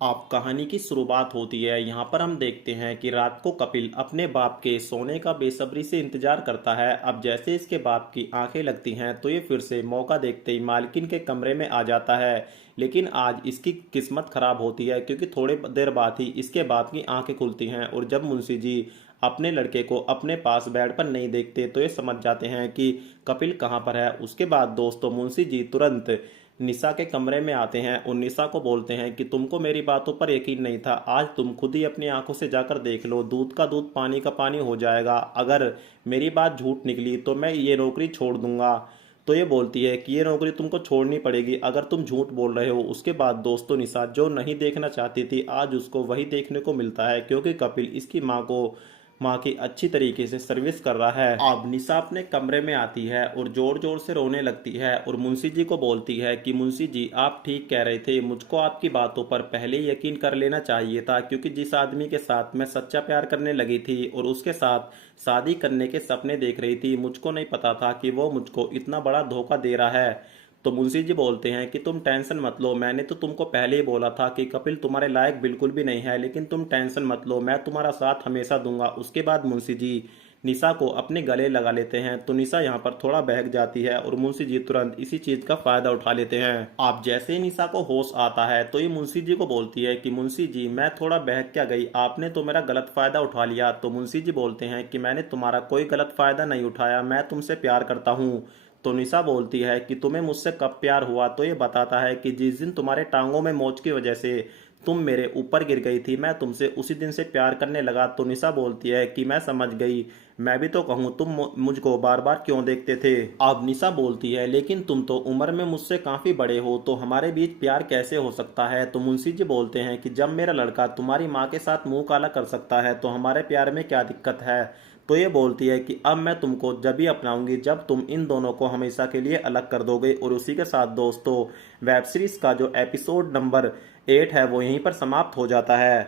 आप कहानी की शुरुआत होती है। यहाँ पर हम देखते हैं कि रात को कपिल अपने बाप के सोने का बेसब्री से इंतजार करता है। अब जैसे इसके बाप की आंखें लगती हैं तो ये फिर से मौका देखते ही मालकिन के कमरे में आ जाता है। लेकिन आज इसकी किस्मत खराब होती है क्योंकि थोड़ी देर बाद ही इसके बाप की आंखें खुलती हैं और जब मुंशी जी अपने लड़के को अपने पास बेड पर नहीं देखते तो ये समझ जाते हैं कि कपिल कहाँ पर है। उसके बाद दोस्तों मुंशी जी तुरंत निशा के कमरे में आते हैं और निशा को बोलते हैं कि तुमको मेरी बातों पर यकीन नहीं था, आज तुम खुद ही अपनी आंखों से जाकर देख लो, दूध का दूध पानी का पानी हो जाएगा। अगर मेरी बात झूठ निकली तो मैं ये नौकरी छोड़ दूंगा। तो ये बोलती है कि ये नौकरी तुमको छोड़नी पड़ेगी अगर तुम झूठ बोल रहे हो। उसके बाद दोस्तों निशा जो नहीं देखना चाहती थी आज उसको वही देखने को मिलता है क्योंकि कपिल इसकी माँ की अच्छी तरीके से सर्विस कर रहा है। अब निशा अपने कमरे में आती है और जोर जोर से रोने लगती है और मुंशी जी को बोलती है कि मुंशी जी आप ठीक कह रहे थे, मुझको आपकी बातों पर पहले ही यकीन कर लेना चाहिए था क्योंकि जिस आदमी के साथ मैं सच्चा प्यार करने लगी थी और उसके साथ शादी करने के सपने देख रही थी, मुझको नहीं पता था कि वो मुझको इतना बड़ा धोखा दे रहा है। तो मुंशी जी बोलते हैं कि तुम टेंशन मत लो, मैंने तो तुमको पहले ही बोला था कि कपिल तुम्हारे लायक बिल्कुल भी नहीं है, लेकिन तुम टेंशन मत लो, मैं तुम्हारा साथ हमेशा दूंगा। उसके बाद मुंशी जी निशा को अपने गले लगा लेते हैं तो निशा यहाँ पर थोड़ा बहक जाती है और मुंशी जी तुरंत इसी चीज का फायदा उठा लेते हैं। आप जैसे ही निशा को होश आता है तो ये मुंशी जी को बोलती है कि मुंशी जी मैं थोड़ा बहक क्या गई, आपने तो मेरा गलत फायदा उठा लिया। तो मुंशी जी बोलते हैं कि मैंने तुम्हारा कोई गलत फायदा नहीं उठाया, मैं तुमसे प्यार करता हूँ। तो निशा बोलती है कि तुम्हें मुझसे कब प्यार हुआ। तो ये बताता है कि जिस दिन तुम्हारे टांगों में मोच की वजह से तुम मेरे ऊपर गिर गई थी मैं तुमसे उसी दिन से प्यार करने लगा। तो निशा बोलती है कि मैं समझ गई, मैं भी तो कहूँ तुम मुझको बार बार क्यों देखते थे। अब निशा बोलती है लेकिन तुम तो उम्र में मुझसे काफी बड़े हो तो हमारे बीच प्यार कैसे हो सकता है। तो मुंशी जी बोलते हैं कि जब मेरा लड़का तुम्हारी माँ के साथ मुंह काला कर सकता है तो हमारे प्यार में क्या दिक्कत है। तो ये बोलती है कि अब मैं तुमको जब भी अपनाऊंगी जब तुम इन दोनों को हमेशा के लिए अलग कर दोगे। और उसी के साथ दोस्तों वेब सीरीज का जो एपिसोड नंबर 8 है वो यहीं पर समाप्त हो जाता है।